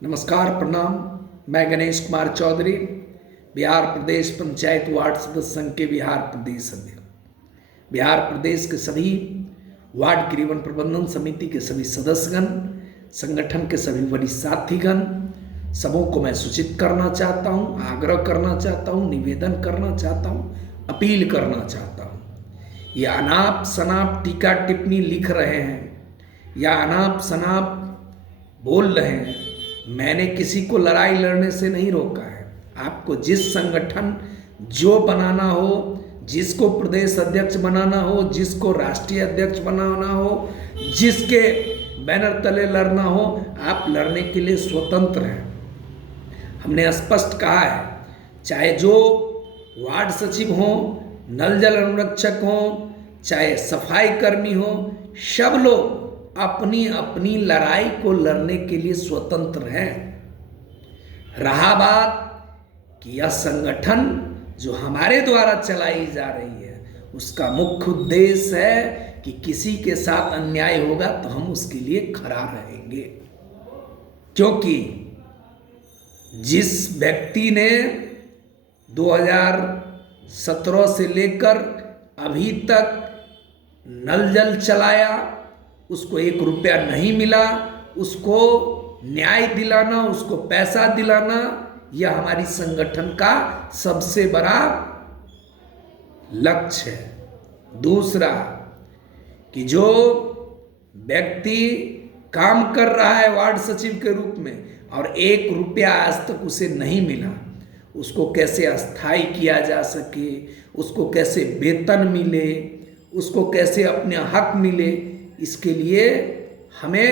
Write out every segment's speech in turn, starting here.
नमस्कार, प्रणाम। मैं गणेश कुमार चौधरी, बिहार प्रदेश पंचायत वार्ड सदस्य संघ के बिहार प्रदेश अध्यक्ष। बिहार प्रदेश के सभी वार्ड क्रियान्वयन प्रबंधन समिति के सभी सदस्यगण, संगठन के सभी वरिष्ठ साथीगण, सबों को मैं सूचित करना चाहता हूँ, आग्रह करना चाहता हूँ, निवेदन करना चाहता हूँ, अपील करना चाहता हूँ। ये अनाप शनाप टीका टिप्पणी लिख रहे हैं या अनाप शनाप बोल रहे हैं, मैंने किसी को लड़ाई लड़ने से नहीं रोका है। आपको जिस संगठन जो बनाना हो, जिसको प्रदेश अध्यक्ष बनाना हो, जिसको राष्ट्रीय अध्यक्ष बनाना हो, जिसके बैनर तले लड़ना हो, आप लड़ने के लिए स्वतंत्र हैं। हमने स्पष्ट कहा है, चाहे जो वार्ड सचिव हो, नल जल अनुरक्षक हो, चाहे सफाई कर्मी हो, सब लोग अपनी अपनी लड़ाई को लड़ने के लिए स्वतंत्र हैं। रहा बात कि यह संगठन जो हमारे द्वारा चलाई जा रही है, उसका मुख्य उद्देश्य है कि किसी के साथ अन्याय होगा तो हम उसके लिए खड़ा रहेंगे। क्योंकि जिस व्यक्ति ने 2017 से लेकर अभी तक नल जल चलाया, उसको 1 रुपया नहीं मिला, उसको न्याय दिलाना, उसको पैसा दिलाना, यह हमारी संगठन का सबसे बड़ा लक्ष्य है। दूसरा कि जो व्यक्ति काम कर रहा है वार्ड सचिव के रूप में और 1 रुपया आज तक उसे नहीं मिला, उसको कैसे अस्थायी किया जा सके, उसको कैसे वेतन मिले, उसको कैसे अपने हक मिले, इसके लिए हमें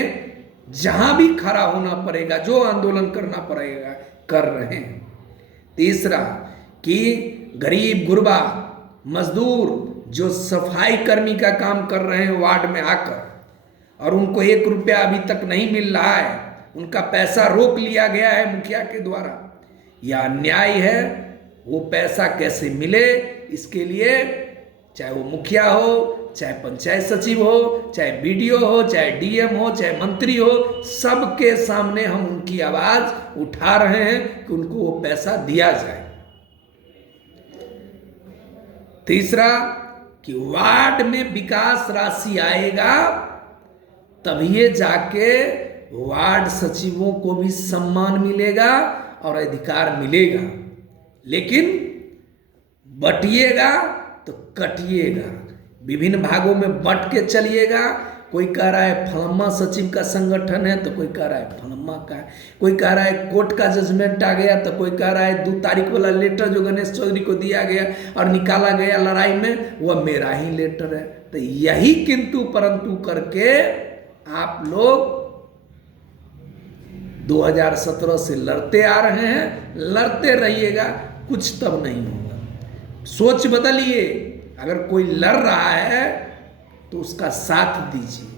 जहां भी खड़ा होना पड़ेगा, जो आंदोलन करना पड़ेगा, कर रहे हैं। तीसरा कि गरीब गुरबा मजदूर जो सफाई कर्मी का काम कर रहे हैं वार्ड में आकर और उनको 1 रुपया अभी तक नहीं मिल रहा है, उनका पैसा रोक लिया गया है मुखिया के द्वारा, यह अन्याय है। वो पैसा कैसे मिले, इसके लिए चाहे वो मुखिया हो, चाहे पंचायत सचिव हो, चाहे बीडीओ हो, चाहे डीएम हो, चाहे मंत्री हो, सबके सामने हम उनकी आवाज उठा रहे हैं कि उनको वो पैसा दिया जाए। तीसरा कि वार्ड में विकास राशि आएगा तभी जाके वार्ड सचिवों को भी सम्मान मिलेगा और अधिकार मिलेगा। लेकिन बटिएगा तो कटिएगा, विभिन्न भागों में बट के चलिएगा। कोई कह रहा है फलम्मा सचिव का संगठन है, तो कोई कह रहा है फलम्मा का है, कोई कह रहा है कोर्ट का जजमेंट आ गया, तो कोई कह रहा है 2 तारीख वाला लेटर जो गणेश चौधरी को दिया गया और निकाला गया लड़ाई में, वह मेरा ही लेटर है। तो यही किंतु परंतु करके आप लोग 2017 से लड़ते आ रहे हैं, लड़ते रहिएगा, कुछ तब नहीं होगा। सोच बदलिए, अगर कोई लड़ रहा है तो उसका साथ दीजिए,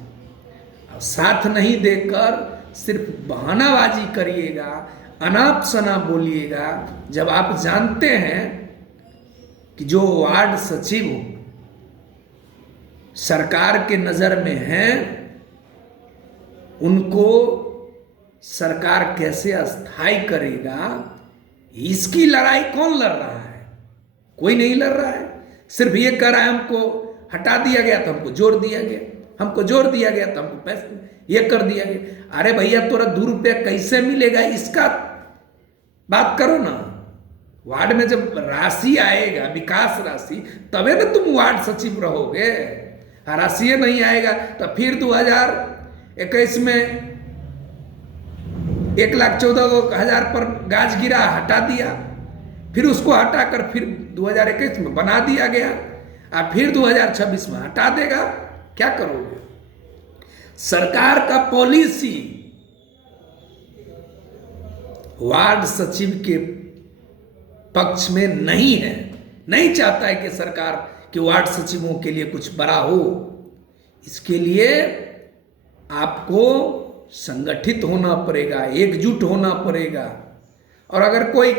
और साथ नहीं देकर सिर्फ बहानाबाजी करिएगा, अनाप शनाप बोलिएगा, जब आप जानते हैं कि जो वार्ड सचिव सरकार के नजर में हैं, उनको सरकार कैसे अस्थायी करेगा, इसकी लड़ाई कौन लड़ रहा है? कोई नहीं लड़ रहा है। सिर्फ ये कह रहा है हमको हटा दिया गया तो हमको जोर दिया गया, हमको जोर दिया गया तो हमको पैसे ये कर दिया गया। अरे भैया, तोरा 2 रुपया कैसे मिलेगा, इसका बात करो ना। वार्ड में जब राशि आएगा, विकास राशि, तबे ना तुम वार्ड सचिव रहोगे। राशि नहीं आएगा तो फिर 2021 में 1,14,000 पर गाज गिरा, हटा दिया, फिर उसको हटाकर फिर 2021 में बना दिया गया, और फिर 2026 में हटा देगा। क्या करोगे? सरकार का पॉलिसी वार्ड सचिव के पक्ष में नहीं है, नहीं चाहता है कि सरकार के वार्ड सचिवों के लिए कुछ बड़ा हो। इसके लिए आपको संगठित होना पड़ेगा, एकजुट होना पड़ेगा। और अगर कोई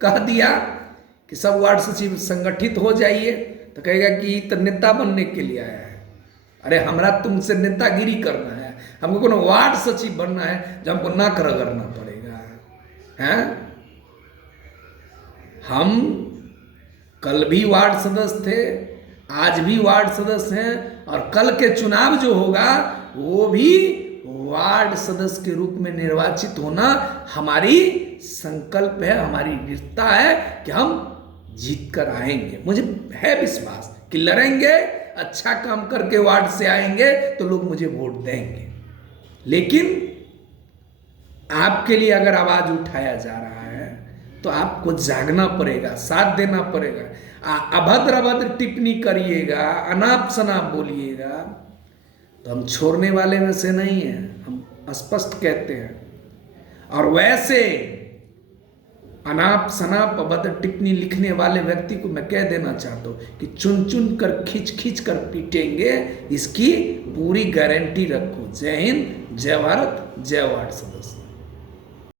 कह दिया कि सब वार्ड सचिव संगठित हो जाइए, तो कहेगा कि तो नेता बनने के लिए आया है। अरे हमरा तुमसे नेतागिरी करना है, हमको कोनो वार्ड सचिव बनना है जो हमको नाक रगड़ना पड़ेगा। हैं? हम कल भी वार्ड सदस्य थे, आज भी वार्ड सदस्य हैं, और कल के चुनाव जो होगा वो भी वार्ड सदस्य के रूप में निर्वाचित होना हमारी संकल्प है, हमारी दृढ़ता है कि हम जीत कर आएंगे। मुझे है विश्वास कि लड़ेंगे, अच्छा काम करके वार्ड से आएंगे तो लोग मुझे वोट देंगे। लेकिन आपके लिए अगर आवाज उठाया जा रहा है तो आपको जागना पड़ेगा, साथ देना पड़ेगा। अभद्र अभद्र टिप्पणी करिएगा, अनाप शनाप बोलिएगा तो हम छोड़ने वाले में से नहीं हैं, हम स्पष्ट कहते हैं। और वैसे अनाप शनाप अभद्र टिप्पणी लिखने वाले व्यक्ति को मैं कह देना चाहता हूं कि चुन चुन कर खींच खींच कर पीटेंगे, इसकी पूरी गारंटी रखो। जय हिंद, जय भारत, जय वार्ड सदस्य।